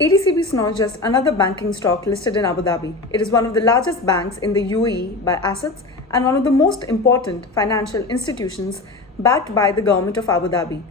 ADCB is not just another banking stock listed in Abu Dhabi. It is one of the largest banks in the UAE by assets and one of the most important financial institutions backed by the government of Abu Dhabi.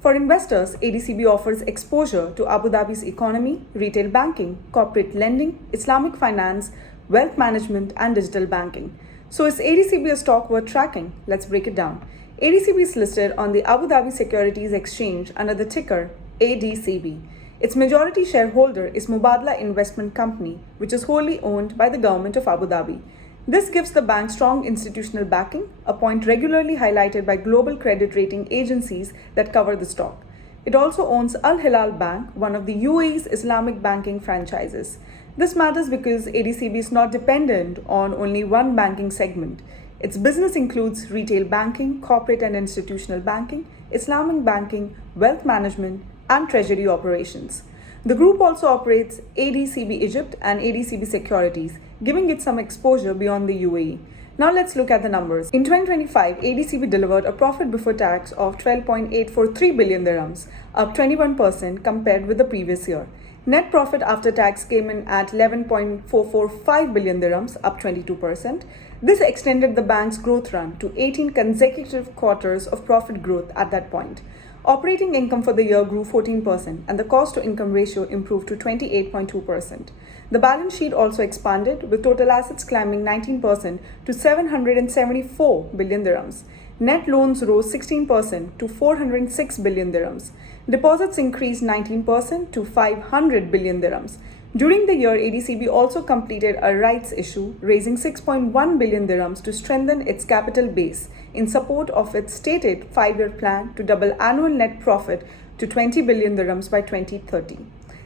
For investors, ADCB offers exposure to Abu Dhabi's economy, retail banking, corporate lending, Islamic finance, wealth management, and digital banking. So is ADCB a stock worth tracking? Let's break it down. ADCB is listed on the Abu Dhabi Securities Exchange under the ticker ADCB. Its majority shareholder is Mubadala Investment Company, which is wholly owned by the government of Abu Dhabi. This gives the bank strong institutional backing, a point regularly highlighted by global credit rating agencies that cover the stock. It also owns Al Hilal Bank, one of the UAE's Islamic banking franchises. This matters because ADCB is not dependent on only one banking segment. Its business includes retail banking, corporate and institutional banking, Islamic banking, wealth management, and treasury operations. The group also operates ADCB Egypt and ADCB Securities, giving it some exposure beyond the UAE. Now let's look at the numbers. In 2025, ADCB delivered a profit before tax of 12.843 billion dirhams, up 21% compared with the previous year. Net profit after tax came in at 11.445 billion dirhams, up 22%. This extended the bank's growth run to 18 consecutive quarters of profit growth at that point. Operating income for the year grew 14% and the cost-to-income ratio improved to 28.2%. The balance sheet also expanded, with total assets climbing 19% to 774 billion dirhams. Net loans rose 16% to 406 billion dirhams. Deposits increased 19% to 500 billion dirhams. During the year, ADCB also completed a rights issue, raising 6.1 billion dirhams to strengthen its capital base in support of its stated 5-year plan to double annual net profit to 20 billion dirhams by 2030.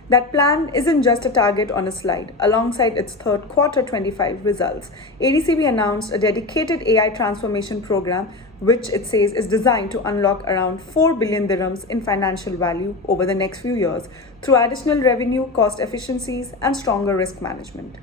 That plan isn't just a target on a slide. Alongside its third quarter 25 results, ADCB announced a dedicated AI transformation program, which it says is designed to unlock around 4 billion dirhams in financial value over the next few years through additional revenue, cost efficiencies, and stronger risk management.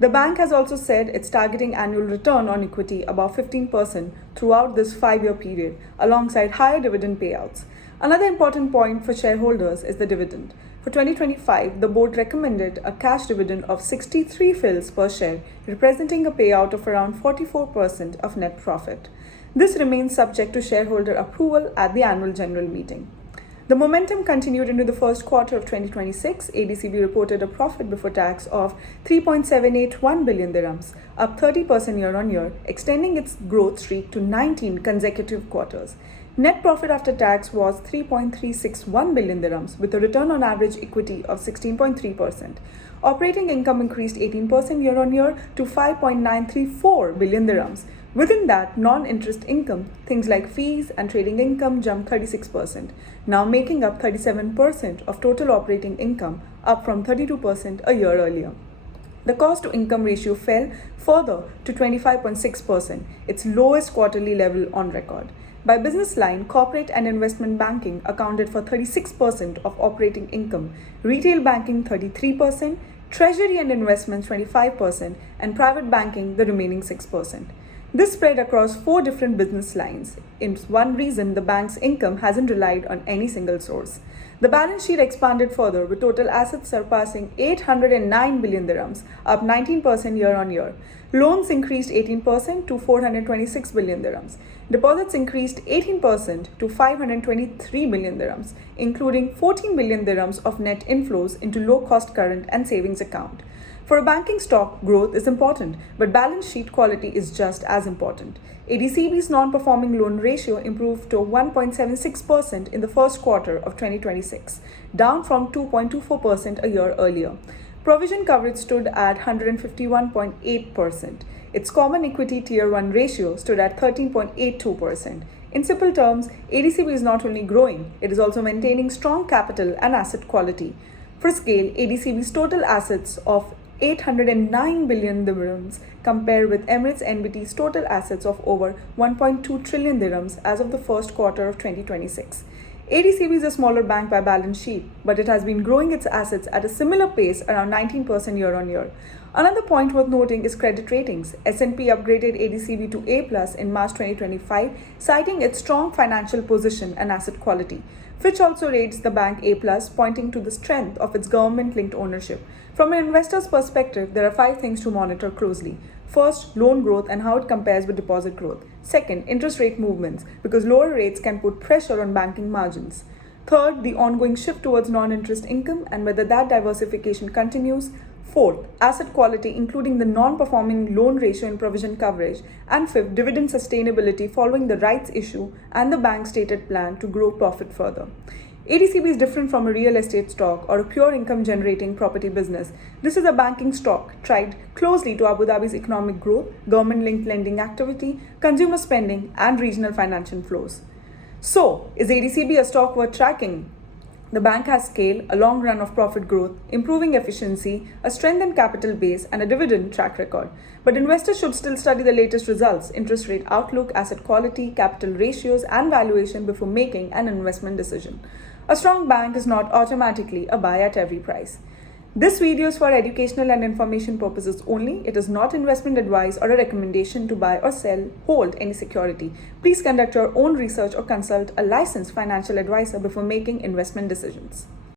The bank has also said it's targeting annual return on equity above 15% throughout this 5-year period, alongside higher dividend payouts. Another important point for shareholders is the dividend. For 2025, the board recommended a cash dividend of 63 fils per share, representing a payout of around 44% of net profit. This remains subject to shareholder approval at the annual general meeting. The momentum continued into the first quarter of 2026. ADCB reported a profit before tax of 3.781 billion dirhams, up 30% year-on-year, extending its growth streak to 19 consecutive quarters. Net profit after tax was 3.361 billion dirhams, with a return on average equity of 16.3%. Operating income increased 18% year-on-year to 5.934 billion dirhams. Within that, non-interest income, things like fees and trading income, jumped 36%, now making up 37% of total operating income, up from 32% a year earlier. The cost-to-income ratio fell further to 25.6%, its lowest quarterly level on record. By business line, corporate and investment banking accounted for 36% of operating income, retail banking 33%, treasury and investments 25%, and private banking the remaining 6%. This spread across 4 different business lines. It's one reason the bank's income hasn't relied on any single source. The balance sheet expanded further, with total assets surpassing 809 billion dirhams, up 19% year-on-year. Loans increased 18% to 426 billion dirhams. Deposits increased 18% to 523 billion dirhams, including 14 billion dirhams of net inflows into low-cost current and savings account. For a banking stock, growth is important, but balance sheet quality is just as important. ADCB's non-performing loan ratio improved to 1.76% in the first quarter of 2026, down from 2.24% a year earlier. Provision coverage stood at 151.8%. Its common equity tier 1 ratio stood at 13.82%. In simple terms, ADCB is not only growing, it is also maintaining strong capital and asset quality. For scale, ADCB's total assets of 809 billion dirhams compare with Emirates NBT's total assets of over 1.2 trillion dirhams as of the first quarter of 2026. ADCB is a smaller bank by balance sheet, but it has been growing its assets at a similar pace, around 19% year-on-year. Another point worth noting is credit ratings. S&P upgraded ADCB to A+ in March 2025, citing its strong financial position and asset quality. Fitch also rates the bank A+, pointing to the strength of its government-linked ownership. From an investor's perspective, there are 5 things to monitor closely. First, loan growth and how it compares with deposit growth. Second, interest rate movements, because lower rates can put pressure on banking margins. Third, the ongoing shift towards non-interest income and whether that diversification continues. Fourth, asset quality, including the non-performing loan ratio and provision coverage. And fifth, dividend sustainability following the rights issue and the bank's stated plan to grow profit further. ADCB is different from a real estate stock or a pure income-generating property business. This is a banking stock tied closely to Abu Dhabi's economic growth, government-linked lending activity, consumer spending, and regional financial flows. So, is ADCB a stock worth tracking? The bank has scale, a long run of profit growth, improving efficiency, a strengthened capital base, and a dividend track record. But investors should still study the latest results, interest rate outlook, asset quality, capital ratios, and valuation before making an investment decision. A strong bank is not automatically a buy at every price. This video is for educational and information purposes only. It is not investment advice or a recommendation to buy or sell, hold any security. Please conduct your own research or consult a licensed financial advisor before making investment decisions.